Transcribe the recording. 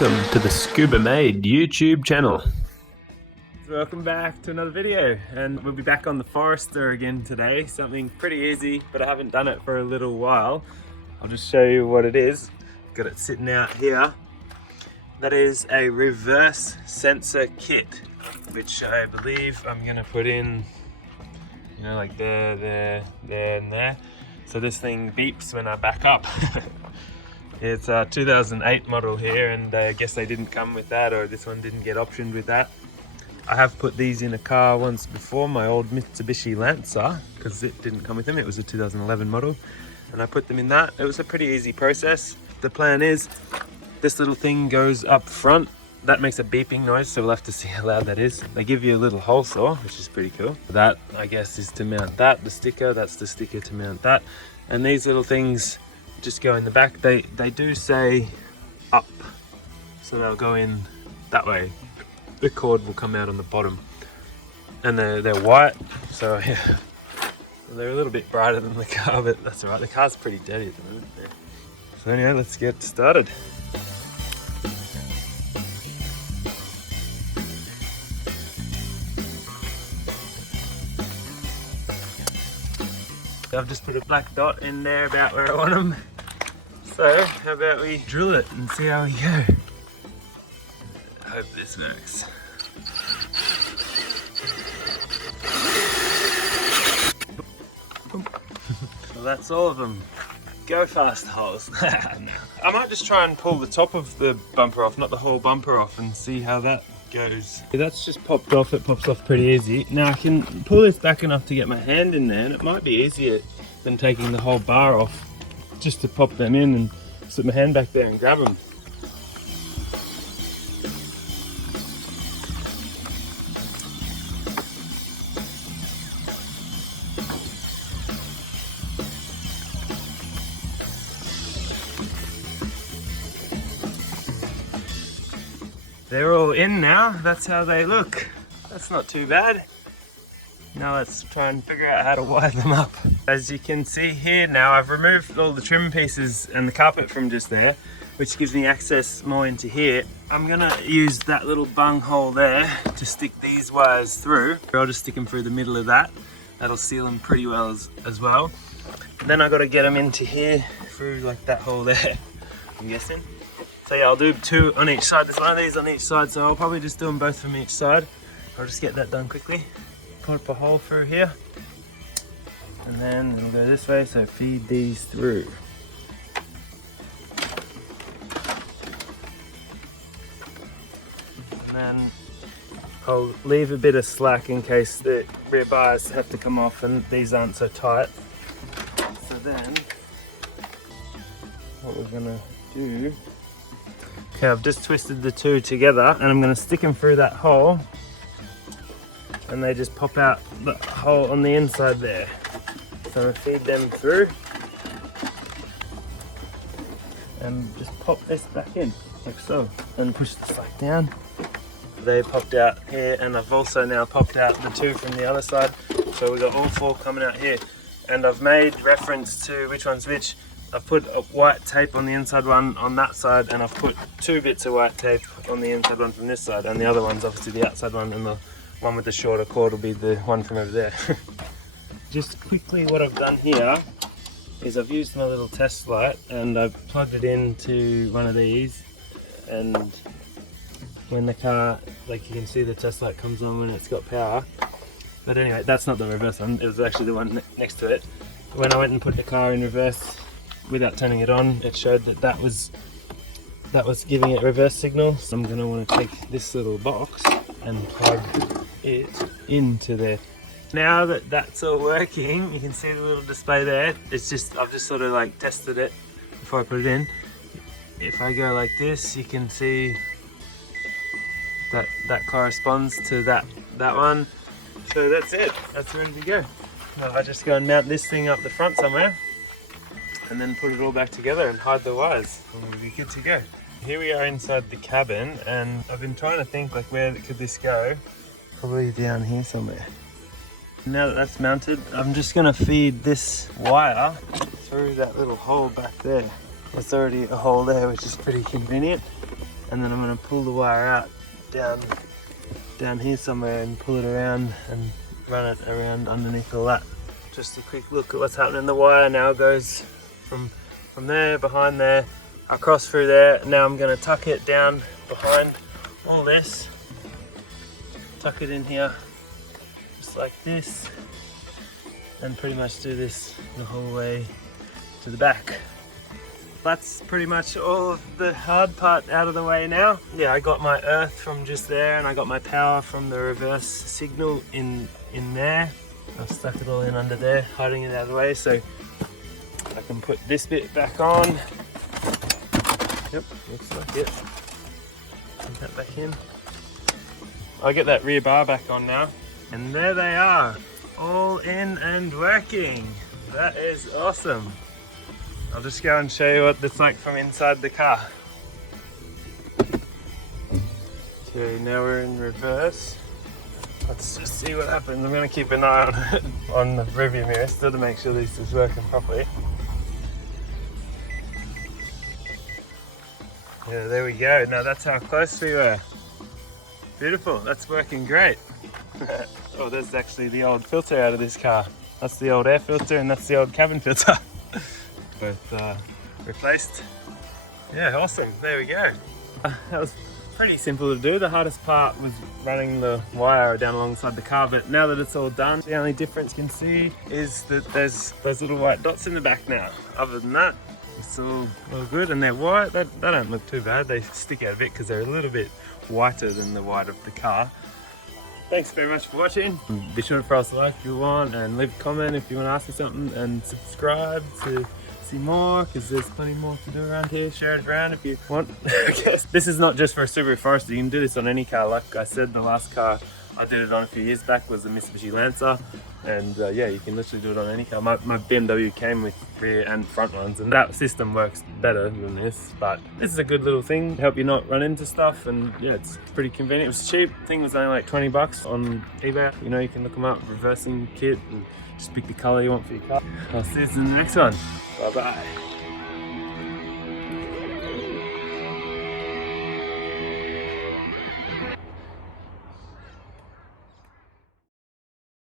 Welcome to the Scuba Made YouTube channel. Welcome back to another video, and we'll be back on the Forester again today. Something pretty easy, but I haven't done it for a little while. I'll just show you what it is. Got it sitting out here. That is a reverse sensor kit, which I believe I'm gonna put in, you know, like there, and there. So this thing beeps when I back up. It's a 2008 model here, and I guess they didn't come with that, or this one didn't get optioned with that. I have put these in a car once before, my old Mitsubishi Lancer, because it didn't come with them. It was a 2011 model, and I put them in that. It was a pretty easy process. The plan is this little thing goes up front. That makes a beeping noise, so we'll have to see how loud that is. They give you a little hole saw, which is pretty cool. That, I guess, is to mount that. The sticker, that's the sticker to mount that. And these little things just go in the back. They do say up, so they'll go in that way. The cord will come out on the bottom, and they're white, so yeah, they're a little bit brighter than the car, but that's all right. The car's pretty dirty at the moment. So anyway, let's get started. I've just put a black dot in there about where I want them. So how about we drill it and see how we go. I hope this works. Well, that's all of them. Go fast holes. No. I might just try and pull the top of the bumper off, not the whole bumper off, and see how that goes. That's just popped off. It pops off pretty easy. Now I can pull this back enough to get my hand in there, and it might be easier than taking the whole bar off, just to pop them in and slip my hand back there and grab them. They're all in now. That's how they look. That's not too bad. Now let's try and figure out how to wire them up. As you can see here now, I've removed all the trim pieces and the carpet from just there, which gives me access more into here. I'm gonna use that little bung hole there to stick these wires through. I'll just stick them through the middle of that. That'll seal them pretty well as well. And then I gotta get them into here through like that hole there, I'm guessing. So yeah, I'll do two on each side. There's one of these on each side, so I'll probably just do them both from each side. I'll just get that done quickly. Put a hole through here, and then we'll go this way, so feed these through. And then I'll leave a bit of slack in case the rear bars have to come off and these aren't so tight. So then, what we're gonna do, okay, I've just twisted the two together, and I'm gonna stick them through that hole, and they just pop out the hole on the inside there. So I'm gonna feed them through and just pop this back in, like so, and push this back down. They popped out here, and I've also now popped out the two from the other side. So we've got all four coming out here. And I've made reference to which one's which. I've put a white tape on the inside one on that side, and I've put two bits of white tape on the inside one from this side, and the other one's obviously the outside one, and the one with the shorter cord will be the one from over there. Just quickly, what I've done here is I've used my little test light, and I've plugged it into one of these, and when the car, like you can see the test light comes on when it's got power. But anyway, that's not the reverse one, it was actually the one next to it. When I went and put the car in reverse without turning it on, it showed that was giving it reverse signal. So I'm going to want to take this little box and plug it into there. Now that that's all working, you can see the little display there. It's just, I've just sort of like tested it before I put it in. If I go like this, you can see that corresponds to that one. So that's it, that's ready to go. Now I just go and mount this thing up the front somewhere, and then put it all back together and hide the wires, and we'll be good to go. Here we are inside the cabin, and I've been trying to think like where could this go? Probably down here somewhere. Now that that's mounted, I'm just gonna feed this wire through that little hole back there. There's already a hole there, which is pretty convenient. and then I'm going to pull the wire out down here somewhere and pull it around and run it around underneath all that. Just a quick look at what's happening. The wire now goes from there, behind there, across through there. Now I'm going to tuck it down behind all this, tuck it in here just like this, and pretty much do this the whole way to the back. That's pretty much all of the hard part out of the way now. Yeah, I got my earth from just there, and I got my power from the reverse signal in there. I've stuck it all in under there, hiding it out of the way, so I can put this bit back on. Yep, looks like it. Put that back in. I'll get that rear bar back on now. And there they are, all in and working. That is awesome. I'll just go and show you what it's like from inside the car. Okay, now we're in reverse. Let's just see what happens. I'm going to keep an eye on it on the rearview mirror still to make sure this is working properly. Yeah, there we go. Now that's how close we were. Beautiful, that's working great. Oh, there's actually the old filter out of this car. That's the old air filter and that's the old cabin filter. Both replaced. Yeah, awesome, there we go. That was pretty simple to do. The hardest part was running the wire down alongside the car, but now that it's all done, the only difference you can see is that there's those little white dots in the back now. Other than that, it's all good, and they're white. They don't look too bad. They stick out a bit because they're a little bit whiter than the white of the car. Thanks very much for watching. Be sure to throw us a like if you want, and leave a comment if you want to ask me something, and subscribe to see more, because there's plenty more to do around here. Share it around if you want. I guess this is not just for a Subaru Forester. You can do this on any car. Like I said, the last car I did it on a few years back was the Mitsubishi Lancer, and yeah, you can literally do it on any car. My BMW came with rear and front ones, and that system works better than this, but this is a good little thing to help you not run into stuff, and yeah, it's pretty convenient. It was cheap. The thing was only like 20 bucks on eBay. You know, you can look them up, reversing kit, and just pick the color you want for your car. I'll see you in the next one. Bye bye.